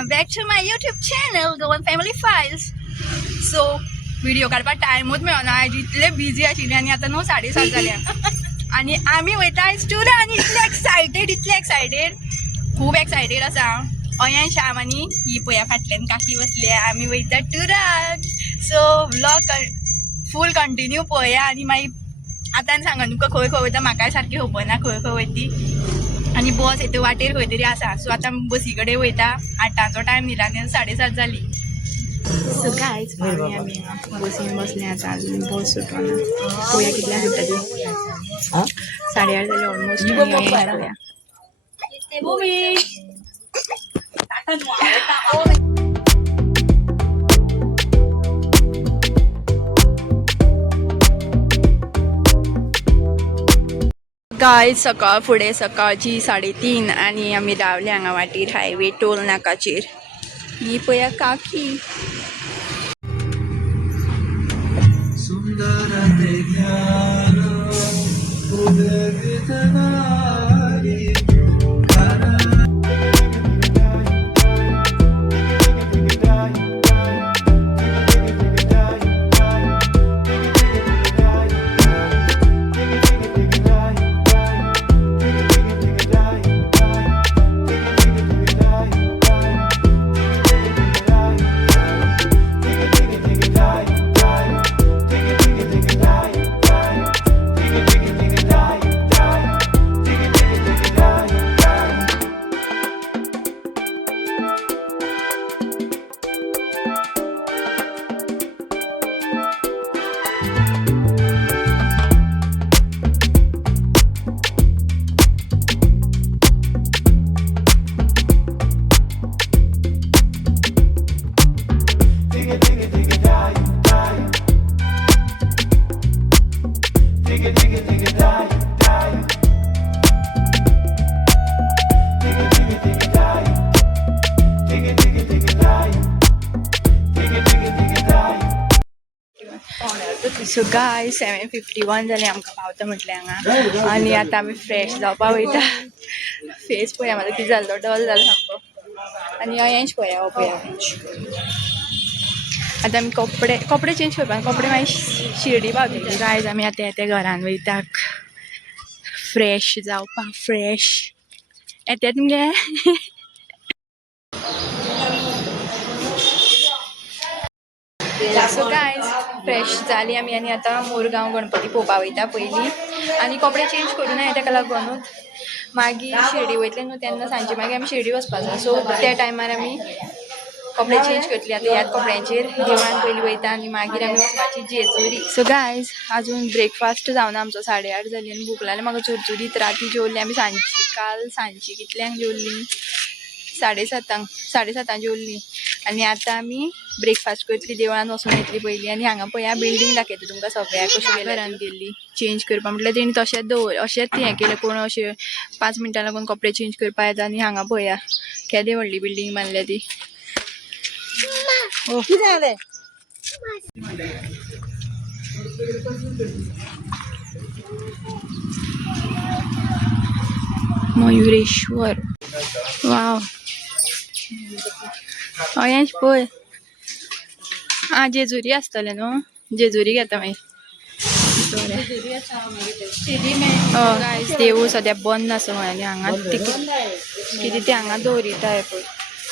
welcome back to my YouTube channel, Goan Family Files. So, video काढपाक टायमूच मेळना, आज इतले बिझी आशिल्ले आनी आतां 9:30 जाल्या आनी आमी वयता आयज टुरा आनी इतले एक्सायटेड खूब एक्सायटेड आसा. अयान श्याम आनी ही पळया फाटल्यान काकी बसल्या, आमी वयता टुराक. सो व्लॉग फूल कंटिन्यू पळया आनी मागीर आतां सांगा तुमकां खंय खंय वयता म्हाकाय सारकी खबर ना खंय खंय वयता ती. आनी बस येता वाटेर खंय तरी आसा. सो आतां बसी कडेन वयता. 8टाचो टायम दिला आनी 7:30 जाली. सो गायज आमी बसीन बसले आतां, अजून बस सुटना. पळया कितल्या सुट्टा ती. 8:30 जाली ऑलमोस्ट. पळया गाय सकाळ फुडें सकाळची 3:30 आनी आमी रावले हांगा वाटेर हायवे टोल नाकाचेर. ही पळया काकी. सो गाय 7:51 जाले आमकां पावता म्हटलें हांगा. आनी आतां आमी फ्रेश जावपाक वयता. फेस पळया म्हाजो कितें जाल्लो, डल जालो सामको. आनी अयंश पळया, हो पळया अयंश. आतां आमी कपडे चेंज करपाक, कपडे मागीर शिर्डी पावतली. गायज आमी आतां येते घरान वयताक फ्रेश जावपाक. फ्रेश येते तुमगे. सो गायज फ्रेश जाली आमी आनी आतां मोरगांव गणपती पळोवपाक वयता पयलीं. आनी कपडे चेंज करूं ना ताका लागूनूच. मागीर शिर्डी वयतले न्हू तेन्ना सांजचे मागीर आमी शिर्डी वचपाक जाय. सो त्या टायमार आमी कपडे चेंज करतली. आतां ह्याच कपड्यांचेर देवळान पयलीं वयता आनी मागीर आमी वचपाची जेजुरी. सो गायज आजून ब्रेकफास्ट जावना आमचो. 8:30 जाली आनी भूक लागली म्हाका चुरचुरीत. राती जेवल्ली आमी सांजची. काल सांजची कितल्यांक जेवल्ली, 7:30 जेवल्ली. आनी आतां आमी ब्रेकफास्ट करतली, देवळान वचून येतली पयलीं. आनी हांगा पळया बिल्डींग दाखयता तुमकां सगळ्या कशी घरान गेल्ली चेंज करपाक. म्हटल्यार तेणी तशेंच अशेंच हें केलें. कोण अशें 5 मिनटां लागून कपडे चेंज करपाक येता. आनी हांगा पळया केदी व्हडली बिल्डींग बांदल्या ती. मयुरेश्वर वाव. अयंश पळय. जेजुरी आसतलें न्हू, जेजुरी घेता मागीर. गायज देवूळ सद्या बंद आसा म्हळ्यार. हांगा कितें ते हांगा दवरिताय पळय,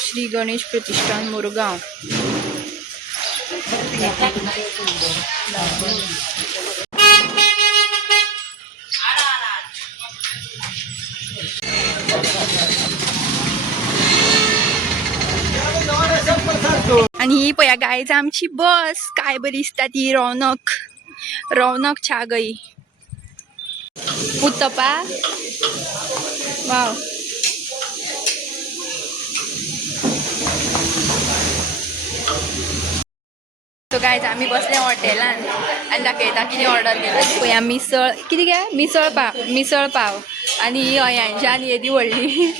श्री गणेश प्रतिष्ठान मोरगांव. आणि ही पळया गायज आमची बस. काय बरी दिसता ती. रौनक छा गई. उत्तपा वाव. सो गायज आमी बसले हॉटेलान आनी दाखयता कितें ऑर्डर केलें. पळया मिसळ, कितें घे, मिसळ पाव. आनी ही अयांशान येदी व्हडली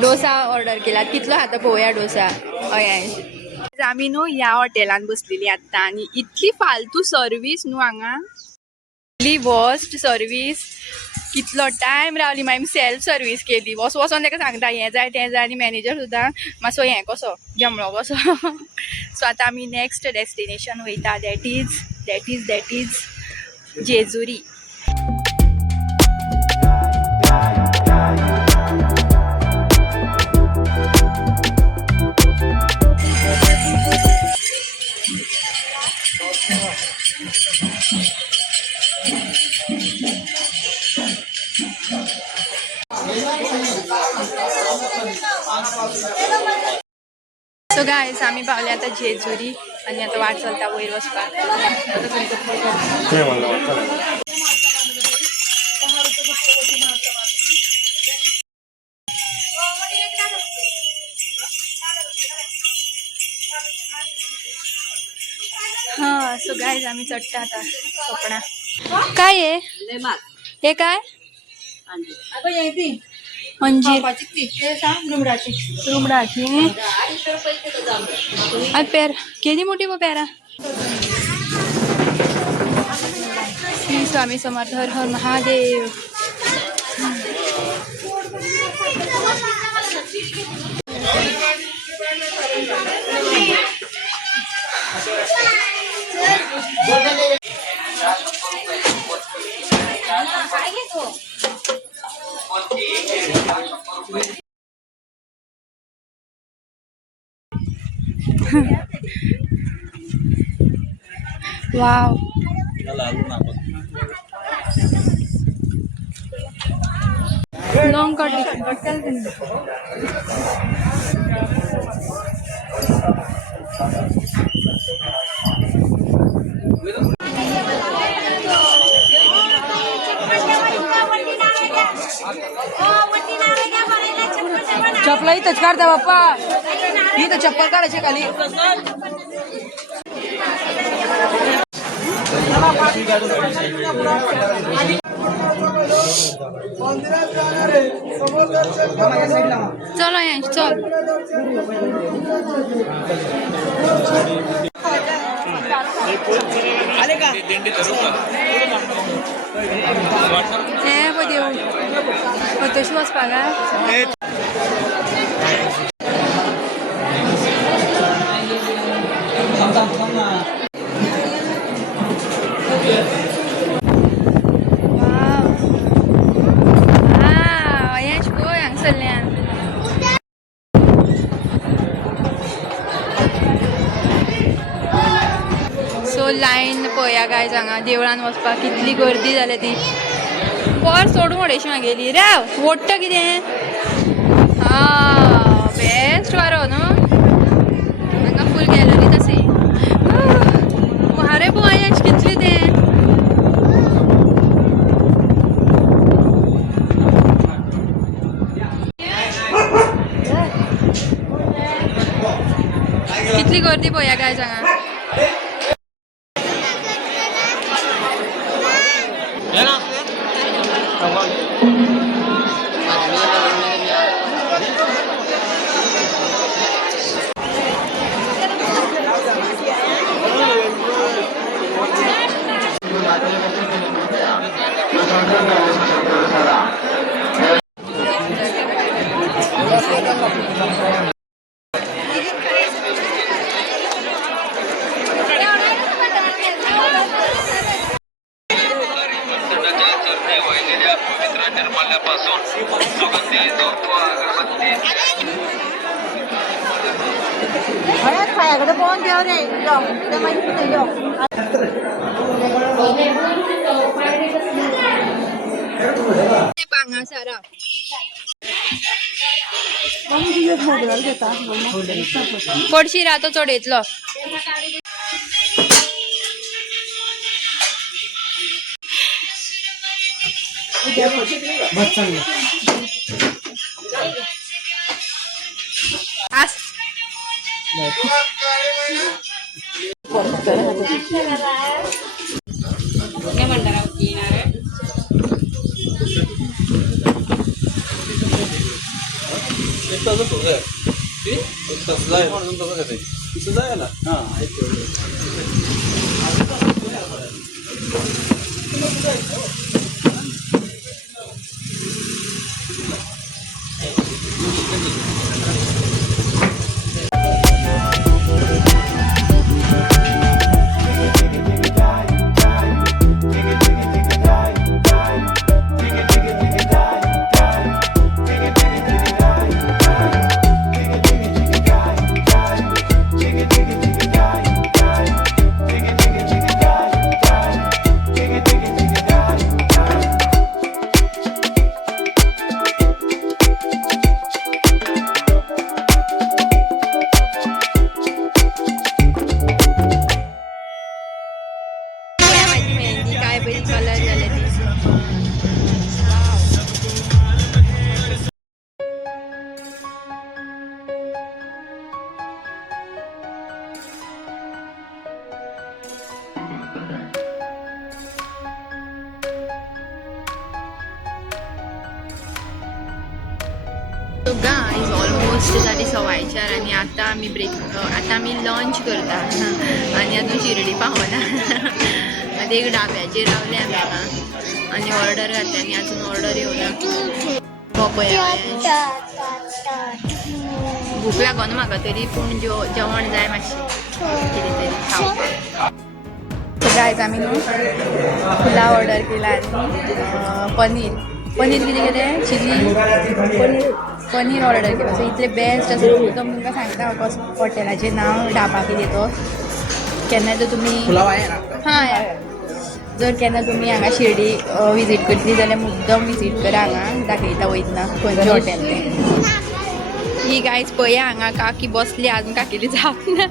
डोसा ऑर्डर केला. कितलो खाता पळोवया डोसा अयांश. आमी न्हू ह्या हॉटेलान बसलेली आत्तां आनी इतली फालतू सर्वीस न्हू हांगा. इतली वर्स्ट सर्वीस. कितलो टायम रावली मागीर सेल्फ सर्वीस केली वचून ताका सांगता हें जाय तें जाय आनी मॅनेजर सुद्दां मातसो हें कसो जमलो कसो सो आतां आमी नेक्स्ट डेस्टिनेशन वयता that is Jejuri. So guys आमी पावले आतां जेजुरी आनी आतां वाट चलता वयर वचपाक. हा सो गायस आमी चडटा आतां सोपणा. काय हे काय अंजीर रुमडाची आणि पेर केली मोठी वो पेरा. Shri Swami Samarth Har Har Mahadev. Wow long cut. चपला इथंच काढता बाप्पा इथं चप्पल काढायची खाली. चलो यांश चल. हे पळय देव तशी वचपाक लायन पळया काय सांगा देवळान वचपाक कितली गर्दी जाल्या ती. पर सोडून उडयशी मागेली राव ओडटा कितें. हा बेस्ट वारो न्हू हांगा फूल गॅलरी तशी. अरे पळय कितली तें कितली गर्दी पळया काय सांगा. पडशी राहतो चढ येतलो. गाइस ऑलमोस्ट झाली 4:15 आणि आता आम्ही लंच करता आणि अजून शिर्डी पावना मध्ये एक डाब्याचेर रावले आमी हांगा आणि ऑर्डर घातली आणि अजून ऑर्डर येवना पपया भूक लागोना म्हाका तरी पूण जेवण जाय मातशें कितें तरी खावपाक. गायज आमी न्हू पुलाव ऑर्डर केला आनी पनीर कितें केलें चिली पनीर ऑर्डर केलो. सो इतले बेस्ट आसा एकदम तुमकां सांगता हांव कसो हॉटेलाचें नांव डाबा कितें तो. केन्नाय जर तुमी जर केन्ना तुमी हांगा शिर्डी विजीट करतली जाल्यार मुद्दम विजीट करा. हांगा दाखयता वयतना खंयचें हॉटेल तें. ही गायज पळया हांगा काकी बसली आजून काकीली जावना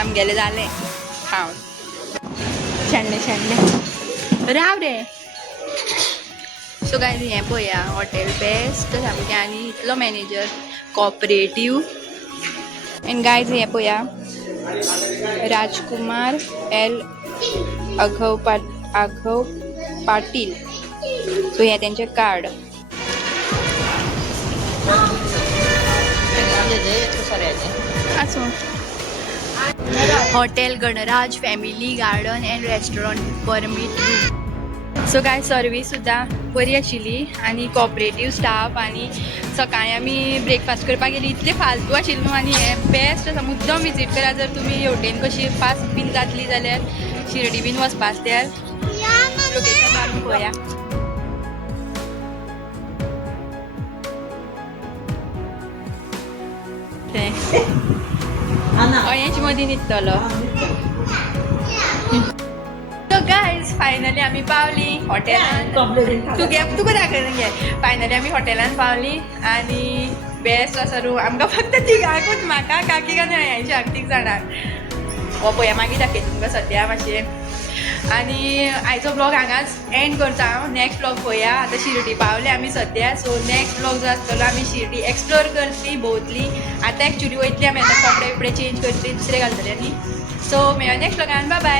आमगेलें जालें खावन शेणलें राव रे. सो गायज हें पळया हॉटेल बेस्ट सामकें आनी इतलो मॅनेजर कॉपरेटीव. एंड गायज हें पळया राजकुमार एल आघव पाटील. सो हें तेंचें card. Hotel Ganraj family garden and restaurant permit room. So काय सर्वीस सुद्दां बरी आशिल्ली आनी कॉपरेटीव स्टाफ आनी सकाळीं आमी ब्रेकफास्ट करपाक गेली इतले फालतू आशिल्ले न्हू आनी हें बेस्ट आसा. मुद्दम विजीट करा जर तुमी हेवटेन कशी फास्ट बीन जातली जाल्यार शिर्डी बीन वचपा आसल्यार. लोकेशन मारून पळया. अयेंच मदीं न्हिदतलो. सो गायज फायनली आमी पावली हॉटेलान. तुका दाखयना घे. फायनली आमी हॉटेलान पावली आनी बेस्ट आसा रूम. आमकां फक्त तिगांकूच म्हाका काकीक आनी अयांशाक 3 जाणांक. हो पळया मागीर दाखय तुमकां सद्या मातशें. आनी आयचो ब्लॉग हांगाच एंड करता हांव. नेक्स्ट ब्लॉग पळया. आतां शिर्डी पावले आमी सद्या. सो नेक्स्ट ब्लॉग जो आसतलो आमी शिर्डी एक्सप्लोर करतली भोंवतली. आतां एक्चुली वयतली आमी आतां कपडे बिपडे चेंज करतली दुसरे घालतले न्ही. सो मेळया नेक्स्ट ब्लॉगान. Bye bye.